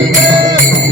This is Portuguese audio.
Música